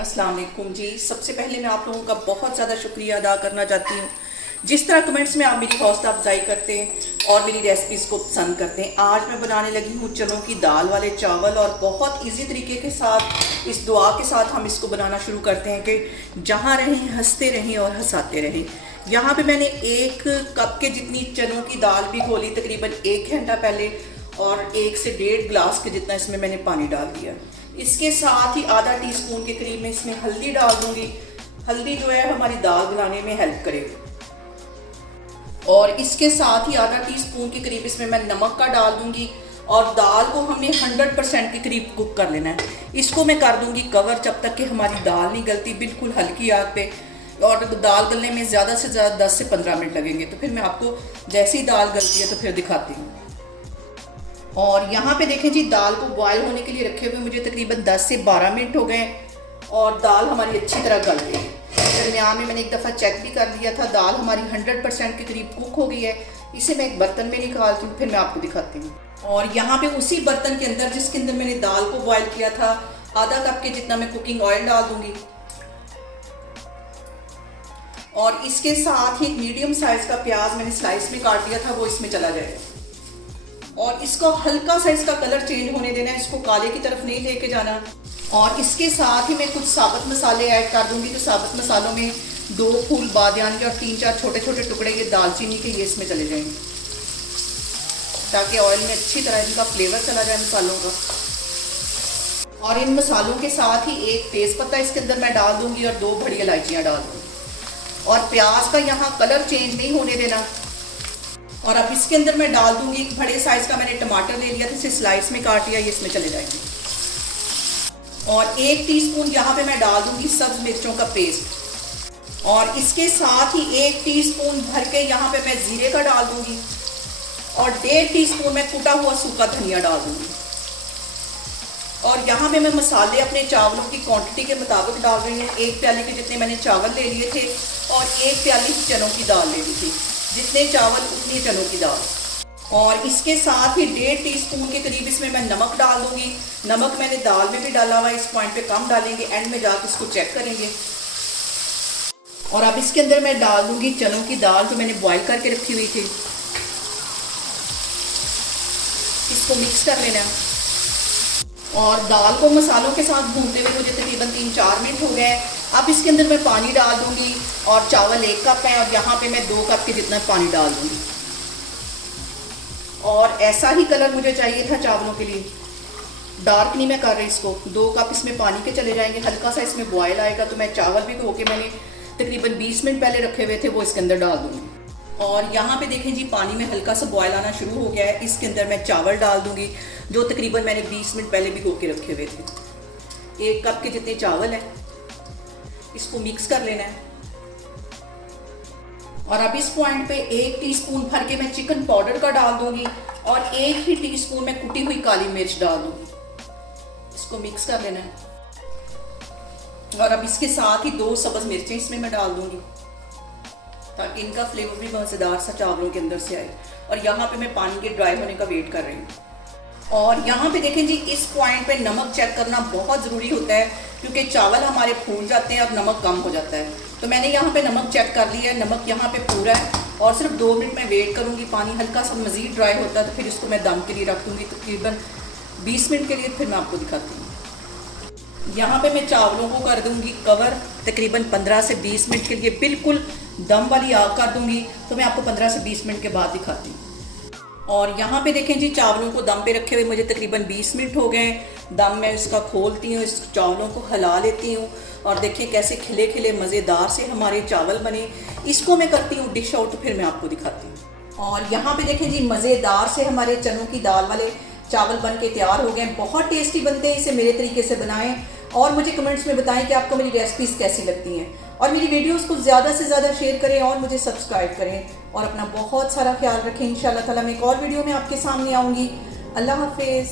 अस्सलाम वालेकुम जी। सबसे पहले मैं आप लोगों का बहुत ज़्यादा शुक्रिया अदा करना चाहती हूँ जिस तरह कमेंट्स में आप मेरी हौसला अफजाई करते हैं और मेरी रेसिपीज़ को पसंद करते हैं। आज मैं बनाने लगी हूँ चनों की दाल वाले चावल और बहुत इजी तरीके के साथ इस दुआ के साथ हम इसको बनाना शुरू करते हैं कि जहाँ रहें हंसते रहें और हंसाते रहें। यहाँ पे मैंने 1 कप के जितनी चनों की दाल भी घोली तकरीबन 1 घंटा पहले और 1 से 1.5 गिलास के जितना इसमें मैंने पानी डाल दिया। इसके साथ ही आधा टीस्पून के करीब मैं इसमें हल्दी डाल दूंगी। हल्दी जो है हमारी दाल बनाने में हेल्प करेगी। और इसके साथ ही आधा टीस्पून के करीब इसमें मैं नमक का डाल दूंगी और दाल को हमने 100% के करीब कुक कर लेना है। इसको मैं कर दूंगी कवर जब तक कि हमारी दाल नहीं गलती, बिल्कुल हल्की आग पे। और दाल गलने में ज़्यादा से ज़्यादा 10 से 15 मिनट लगेंगे। तो फिर मैं आपको जैसे ही दाल गलती है तो फिर दिखाती हूँ। और यहाँ पे देखें जी, दाल को बॉयल होने के लिए रखे हुए मुझे तकरीबन 10 से 12 मिनट हो गए और दाल हमारी अच्छी तरह गल गई। दरमियान में मैंने एक दफ़ा चेक भी कर लिया था, दाल हमारी 100% के करीब कुक हो गई है। इसे मैं एक बर्तन में निकालती हूँ, फिर मैं आपको दिखाती हूँ। और यहाँ पे उसी बर्तन के अंदर जिसके अंदर मैंने दाल को बॉयल किया था, आधा कप के जितना मैं कुकिंग ऑयल डाल दूंगी। और इसके साथ ही एक मीडियम साइज का प्याज मैंने स्लाइस में काट दिया था, वो इसमें चला जाएगा। और इसको हल्का सा इसका कलर चेंज होने देना है, इसको काले की तरफ नहीं लेके जाना। और इसके साथ ही मैं कुछ साबुत मसाले ऐड कर दूंगी। तो साबुत मसालों में 2 फूल बादियान के और 3-4 छोटे छोटे टुकड़े ये दालचीनी के ये इसमें चले जाएंगे, ताकि ऑयल में अच्छी तरह इनका फ्लेवर चला जाए मसालों का। और इन मसालों के साथ ही 1 तेज़पत्ता इसके अंदर मैं डाल दूंगी और 2 बड़ी इलायचियाँ डाल दूंगी। और प्याज का यहाँ कलर चेंज नहीं होने देना। और अब इसके अंदर मैं डाल दूंगी एक बड़े साइज का मैंने टमाटर ले लिया था, इसे स्लाइस में काट लिया, ये इसमें चले जाएंगे। और 1 टीस्पून यहाँ पे मैं डाल दूंगी सब्ज मिर्चों का पेस्ट। और इसके साथ ही 1 टीस्पून भर के यहाँ पे मैं जीरे का डाल दूंगी और 1.5 टीस्पून मैं कुटा हुआ सूखा धनिया डाल दूंगी। और यहाँ पे मैं मसाले अपने चावलों की क्वांटिटी के मुताबिक डाल रही हूँ। 1 प्याली के जितने मैंने चावल ले लिए थे और 1 प्याली चनों की दाल ले ली थी। जितने चावल उतनी चनों की दाल। और इसके साथ ही 1.5 टीस्पून के करीब इसमें मैं नमक डाल दूंगी। नमक मैंने दाल में भी डाला हुआ है, इस पॉइंट पे कम डालेंगे, एंड में जाकर इसको चेक करेंगे। और अब इसके अंदर मैं डाल दूंगी चनों की दाल जो मैंने बॉईल करके रखी हुई थी। इसको मिक्स कर लेना। और दाल को मसालों के साथ भूनते हुए मुझे तकरीबन 3-4 मिनट हो गए। अब इसके अंदर मैं पानी डाल दूंगी और चावल 1 कप है और यहाँ पे मैं 2 कप के जितना पानी डाल दूंगी। और ऐसा ही कलर मुझे चाहिए था चावलों के लिए, डार्क नहीं मैं कर रही इसको। 2 कप इसमें पानी के चले जाएंगे, हल्का सा इसमें बॉयल आएगा। तो मैं चावल भी धो के मैंने तकरीबन 20 मिनट पहले रखे हुए थे, वो इसके अंदर डाल दूंगी। और यहाँ पे देखें जी, पानी में हल्का सा बॉयल आना शुरू हो गया है। इसके अंदर मैं चावल डाल दूंगी जो तकरीबन मैंने 20 मिनट पहले भिगो के रखे हुए थे। 1 कप के जितने चावल हैं, इसको मिक्स कर लेना है। और अब इस पॉइंट पे 1 टीस्पून भर के मैं चिकन पाउडर का डाल दूंगी और 1 ही टीस्पून में कुटी हुई काली मिर्च डाल दूंगी। इसको मिक्स कर लेना है। और अब इसके साथ ही 2 सब्ज मिर्चें इसमें मैं डाल दूंगी ताकि इनका फ्लेवर भी मज़ेदार सा चावलों के अंदर से आए। और यहाँ पे मैं पानी के ड्राई होने का वेट कर रही हूँ। और यहाँ पे देखें जी, इस पॉइंट पे नमक चेक करना बहुत ज़रूरी होता है क्योंकि चावल हमारे फूल जाते हैं और नमक कम हो जाता है। तो मैंने यहाँ पे नमक चेक कर लिया है, नमक यहाँ पे पूरा है। और सिर्फ 2 मिनट मैं वेट करूँगी। पानी हल्का सा मज़ीद ड्राई होता है तो फिर इसको मैं दम के लिए रख दूँगी तकरीबन 20 मिनट के लिए, फिर मैं आपको दिखाती हूँ। यहाँ पे मैं चावलों को कर दूँगी कवर तकरीबन 15 से 20 मिनट के लिए, बिल्कुल दम वाली आग कर दूँगी। तो मैं आपको 15 से 20 मिनट के बाद दिखाती हूँ। और यहाँ पे देखें जी, चावलों को दम पे रखे हुए मुझे तकरीबन 20 मिनट हो गए। दम मैं इसका खोलती हूँ, इस चावलों को हिला लेती हूँ और देखिए कैसे खिले खिले मज़ेदार से हमारे चावल बने। इसको मैं करती हूँ डिश आउट, तो फिर मैं आपको दिखाती हूँ। और यहाँ पे देखें जी, मज़ेदार से हमारे चनों की दाल वाले चावल बन के तैयार हो गए। बहुत टेस्टी बनते हैं, इसे मेरे तरीके से बनाएं और मुझे कमेंट्स में बताएं कि आपको मेरी रेसिपीज़ कैसी लगती हैं। और मेरी वीडियोस को ज़्यादा से ज़्यादा शेयर करें और मुझे सब्सक्राइब करें और अपना बहुत सारा ख्याल रखें। इंशाल्लाह ताला मैं एक और वीडियो में आपके सामने आऊँगी। अल्लाह हाफिज़।